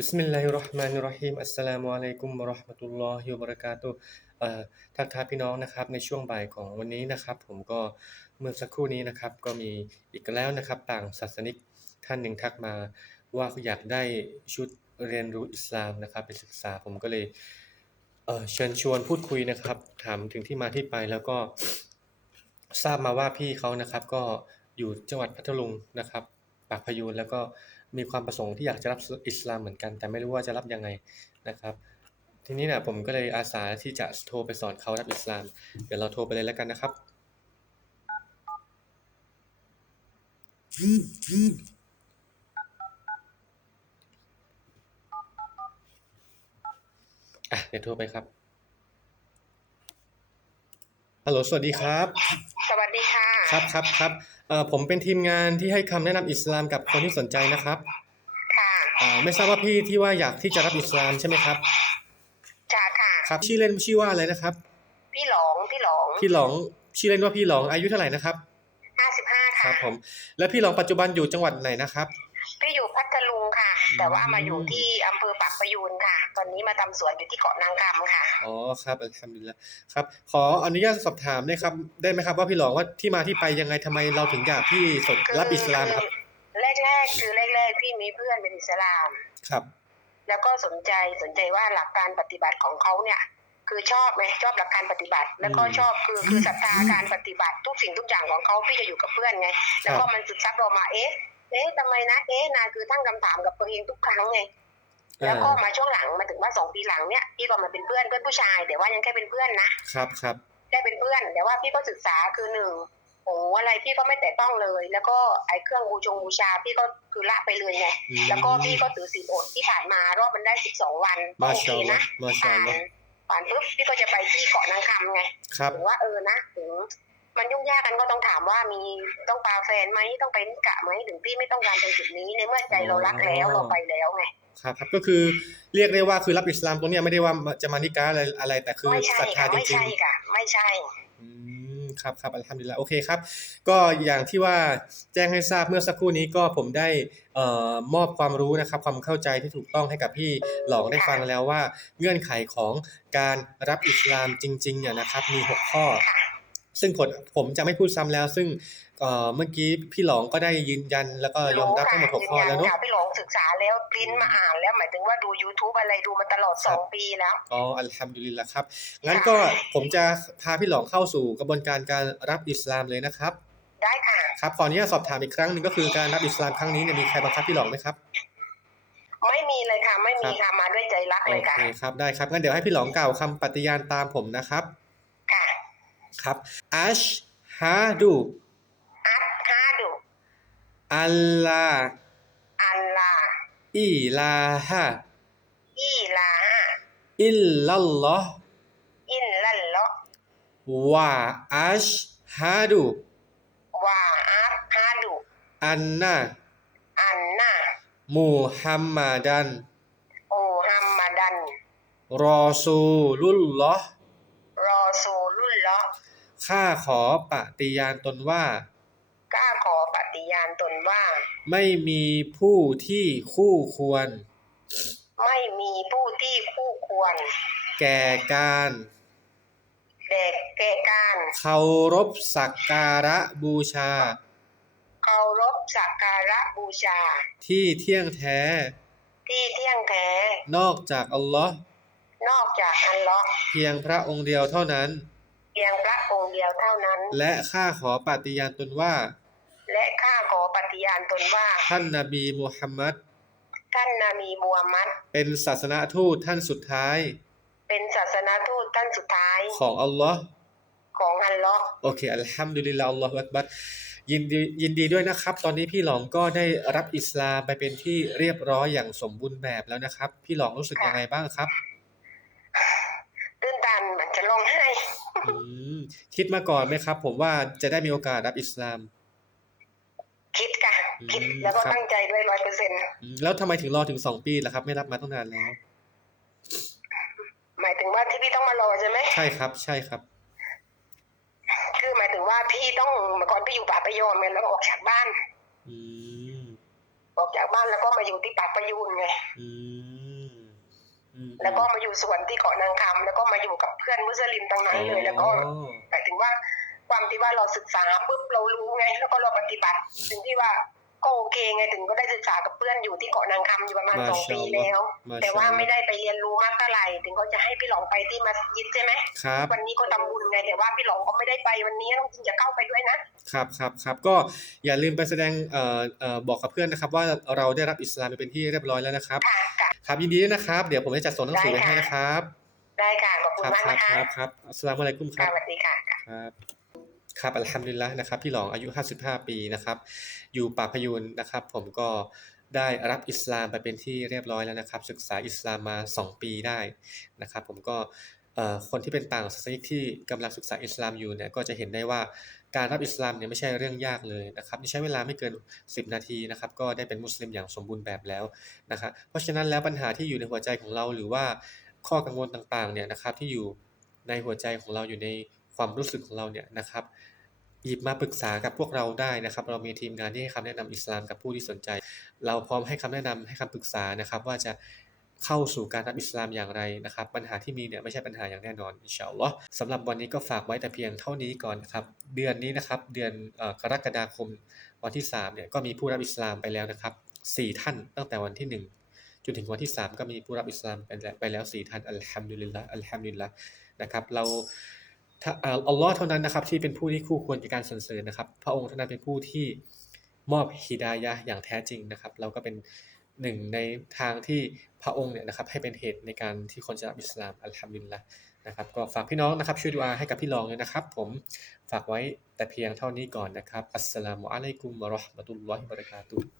บิสมิลลาฮิรเราะห์มานิรเราะฮีมอัสสลามุอะลัยกุมราะห์มะตุลลอฮิวะบะเราะกาตุทักทายพี่น้องนะครับในช่วงบ่ายของวันนี้นะครับ ผมก็เมื่อสักครู่นี้นะครับ ก็มีอีกแล้วนะครับต่างศาสนิกท่านหนึ่งทักมา ว่าอยากได้ชุดเรียนรู้อิสลามนะครับไปศึกษาผมก็เลยเชิญชวนพูดคุยนะครับ ถามถึงที่มาที่ไปแล้วก็ทราบมาว่าพี่เขานะครับ ก็อยู่จังหวัดพัทลุงนะครับ ปากพยูนแล้วก็มีความประสงค์ที่อยากจะรับอิสลามเหมือนกัน แต่ไม่รู้ว่าจะรับยังไงนะครับ ทีนี้เนี่ยผมก็เลยอาสาที่จะโทรไปสอนเขารับอิสลาม เดี๋ยวเราโทรไปเลยแล้วกันนะครับอะเดี๋ยวโทรไปครับฮัลโหลสวัสดีครับ ค่ะครับครับครับเอ่อผมเป็นทีมงานที่ให้คำแนะนำอิสลามกับคนที่สนใจนะครับค่ะอ่าไม่ทราบว่าพี่ที่ว่าอยากที่จะรับอิสลามใช่ไหมครับจ่าค่ะ ครับชื่อเล่นชื่อว่าอะไรนะครับ พี่หลองพี่หลองพี่หลองชื่อเล่นว่าพี่หลองอายุเท่าไหร่นะครับ ห้าสิบห้าคค่ะรับผม แล้วพี่หลองปัจจุบันอยู่จังหวัดไหนนะครับ พี่อยู่พัทลุงค่ะ แต่ว่ามาอยู่อืมที่อำเภอปากประยูนค่ะ ตอนนี้มาทำสวนอยู่ที่เกาะนางคำค่ะอ๋อครับอัลฮัมดุลิลละครับ ขออนุญาตสอบถามได้ครับ ได้ไหมครับว่าพี่หลองว่าที่มาที่ไปยังไงทำไมเราถึงอยากที่สนรับอิสลามครับแรกแรกๆคือแรกๆพี่มีเพื่อนเป็นอิสลามครับ แล้วก็สนใจสนใจว่าหลักการปฏิบัติของเขาเนี่ยคือชอบไหมชอบหลักการปฏิบัติ แล้วก็อืมชอบคือคือศรัทธาการปฏิบัติทุกสิ่งทุกอย่างของเขาพี่จะอยู่กับเพื่อนไง แล้วก็มันสุดซับเรามาเอ๊ะ เอ๊ะทำไมนะเอ๊ะนายคือตั้งคำถามกับตัวเองทุกครั้งไงแล้วก็อ่ามาช่วงหลังมาถึงว่าสองปีหลังเนี่ยพี่ก็มาเป็นเพื่อนเพื่อนผู้ชายแต่ว่ายังแค่เป็นเพื่อนนะครับครับแค่เป็นเพื่อนแต่ว่าพี่ก็ศึกษาคือหนึ่งโอ้อะไรพี่ก็ไม่แตะต้องเลย แล้วก็ไอ้เครื่องบูชงบูชาพี่ก็คือละไปเลยไงอืมแล้วก็พี่ก็ถือศีลอดที่ผ่านมารอบมันได้สิบสองวันก็มาโอชาเคอัลลอนะฮ์มาชาผ่าอัลนลอฮ์ผ่านปุ๊บพี่ก็จะไปที่เกาะนางคำไงครับถึงว่าเออนะถึง มันยุ่งยากกันก็ต้องถามว่ามีต้องปาแฟนไหมต้องไปนิกะไหมถึงพี่ไม่ต้องการตรงจุดนี้ในเมื่อใจเรารักแล้วเราไปแล้วไงครับครับก็คือเรียกได้ว่าคือรับอิสลามตรงเนี้ยไม่ได้ว่าจะมานิกาอะไรอะไรแต่คือไม่ใช่ศรัทธาค่ะจไม่ริงใช่ค่ะไม่ใช่ๆอืมครับครับอัลฮัมดุลิลละโอเคครับ ก็อย่างที่ว่าแจ้งให้ทราบเมื่อสักครู่นี้ก็ผมได้เอ่อมอบความรู้นะครับความเข้าใจที่ถูกต้องให้กับพี่หลองได้ฟังแล้วว่า เงื่อนไขของการรับอิสลามจริงๆเนี่ยนะครับ มี 6 ข้อค่ะ ซึ่งผมผมจะไม่พูดซ้ำแล้ว ซึ่งเอ่อเมื่อกี้พี่หลองก็ได้ยืนยัน แล้วก็ยอมรับทั้งหมดหกข้อแล้วเนาะยืนยันค่ะพี่หลงศึกษาแล้วปริ้นมาอ่านแล้วหมายถึงว่าดู YouTube อะไรดูมาตลอดครับ2ปีแล้วอ๋ออัลฮัมดุลิลละครับ งั้นก็ผมจะพาพี่หลองเข้าสู่กระบวนการการรับอิสลามเลยนะครับ ได้ค่ะครับขออนุญาตสอบถามอีกครั้งหนึ่งก็คือการรับอิสลามครั้งนี้เนี่ยมีใครบังคับพี่หลองไหมครับไม่มีเลยค่ะไม่มีค่ะมาด้วยใจรักโอเลยค่ะเคครับได้ครับงั้นเดี๋ยวให้พี่หลองกล่าวคำปฏิญาณตามผมนะครับค่ะ ครับอัชฮะดูอัตฮาดุอัลลาอัลลาอิลาฮะอีลาฮะอิลลัลลอฮ์อินลัลลอฮ์วะอัชฮะดูวาอัตฮาดุอันนะอันนามูฮัมมัดันโอฮัมมาดันรอซูลุลลอฮ์รอซูลุลลอฮ์ ข้าขอปฏิญาณตนว่ากล้าขอปฏิญาณตนว่า ไม่มีผู้ที่คู่ควร ไม่มีผู้ที่คู่ควร แก่การเด็กแก่การเคารพสักการะบูชาเคารพสักการะบูชา ที่เที่ยงแท้ ที่เที่ยงแท้ นอกจากอัลลอฮ์นอกจากอัลเลอฮ์เพียงพระองค์เดียวเท่านั้นเพียงพระองค์เดียวเท่านั้น และข้าขอปฏิญาณตนว่า และข้าขอปฏิญาณตนว่า ท่านนบีมุฮัมมัดท่านนามีมูฮัมมัดเป็นศาสนทูตท่านสุดท้าย เป็นศาสนาทูตท่านสุดท้าย ของอัลลอฮ์ของอัลเลอฮ์โอเคอัลฮัมดุลิลลาฮ์อัลลอฮฺอักบัรยินดียินดีด้วยนะครับ ตอนนี้พี่หลองก็ได้รับอิสลามไปเป็นที่เรียบร้อยอย่างสมบูรณ์แบบแล้วนะครับ พี่หลองรู้สึกยังไงบ้างครับ ตื้นตันเหมือนจะร้องไห้ อืม คิดมาก่อนไหมครับ ผมว่าจะได้มีโอกาสรับอิสลาม คิดกันอืมคิดแล้วก็ครับตั้งใจด้วยร้อยเปอร์เซ็นต์อืมแล้วทำไมถึงรอถึงสองปีล่ะครับ ไม่รับมาตั้งนานแล้ว หมายถึงว่าที่พี่ต้องมารอใช่ไหมใช่ครับ ใช่ครับคือหมายถึงว่าพี่ต้องเมื่อก่อนพี่อยู่ป่าประโยชน์ไงแล้วก็ออกจากบ้านอืมออกจากบ้านแล้วก็มาอยู่ที่ป่าประยูนไง อืม แล้วก็มาอยู่สวนที่เกาะนางคำแล้วก็มาอยู่กับเพื่อนมุสลิมทั้งนั้นเลย แล้วก็อ๋อหมายถึงว่าความที่ว่าเราศึกษาปุ๊บเรารู้ไง แล้วก็เราปฏิบัติถึงที่ว่า ก็โอเคไงถึงก็ได้ศึกษากับเพื่อนอยู่ที่เกาะนางคำอยู่ประมาณมาสองชาปีอัลลอฮ์แล้วมาแต่ว่าชาอัลลอฮ์ไม่ได้ไปเรียนรู้มากเท่าไหร่ถึงเขาจะให้พี่หลองไปที่มัสยิดใช่ไหมครับ วันนี้ก็ทำบุญไงแต่ว่าพี่หลองก็ไม่ได้ไปวันนี้ต้องจริงจะเข้าไปด้วยนะครับครับครับก็อย่าลืมไปแสดงเอ่อเอ่อบอกกับเพื่อนนะครับ ว่าเราได้รับอิสลามไปเป็นที่เรียบร้อยแล้วนะครับ ค่ะค่ะ ครับยินดีด้วยนะครับ เดี๋ยวผมจะจัดส่งหนังสือได้ไว้ให้ค่ะนะครับได้ค่ะขอบคุคณรับมากครับนะคะครับครับอัสสลามุอะลัยกุมคค่ะรับสวัสดีค่ะ ครับ ครับอัลฮัมดุลิลละนะครับพี่หลองอายุ 55 ปีนะครับอยู่ป่าพยูนนะครับ ผมก็ได้รับอิสลามไปเป็นที่เรียบร้อยแล้วนะครับ ศึกษาอิสลามมา 2 ปีได้นะครับ ผมก็คนที่เป็นต่างศาสนิกที่กำลังศึกษาอิสลามอยู่เนี่ยก็จะเห็นได้ว่าการรับอิสลามเนี่ยไม่ใช่เรื่องยากเลยนะครับใช้เวลาไม่เกิน 10 นาทีนะครับ ก็ได้เป็นมุสลิมอย่างสมบูรณ์แบบแล้วนะครับเพราะฉะนั้นแล้วปัญหาที่อยู่ในหัวใจของเราหรือว่าข้อกังวลต่างๆเนี่ยนะครับที่อยู่ในหัวใจของเราอยู่ใน ความรู้สึกของเราเนี่ยนะครับหยิบมาปรึกษากับพวกเราได้นะครับ เรามีทีมงานที่ให้คำแนะนำอิสลามกับผู้ที่สนใจ เราพร้อมให้คำแนะนำให้คำปรึกษานะครับ ว่าจะเข้าสู่การรับอิสลามอย่างไรนะครับ ปัญหาที่มีเนี่ยไม่ใช่ปัญหาอย่างแน่นอนอินชาอัลลอฮ์สำหรับวันนี้ก็ฝากไว้แต่เพียงเท่านี้ก่อนนะครับ เดือนนี้นะครับ เดือนกรกฎาคมวันที่3เนี่ยก็มีผู้รับอิสลามไปแล้วนะครับสี่ท่านตั้งแต่วันที่ 1 จนถึงวันที่ 3 ก็มีผู้รับอิสลามไปแล้วไปแล้วสี่ท่านอัลฮัมดุลิลละอัลฮัมดุลิลละนะครับเรา อ่าอัลลอฮ์เท่านั้นนะครับที่เป็นผู้ที่คู่ควรกับการสรรเสริญนะครับ พระองค์เท่านั้นเป็นผู้ที่มอบฮิดายะอย่างแท้จริงนะครับ เราก็เป็นหนึ่งในทางที่พระองค์เนี่ยนะครับให้เป็นเหตุในการที่คนจะรับอิสลามอัลฮัมดุลิลละนะครับก็ฝากพี่น้องนะครับช่วยดูอาให้กับพี่รองเลยนะครับ ผมฝากไว้แต่เพียงเท่านี้ก่อนนะครับอัสสลามุอะลัยกุมวะเราะห์มะตุลลอฮิวะบะเราะกาตุฮ์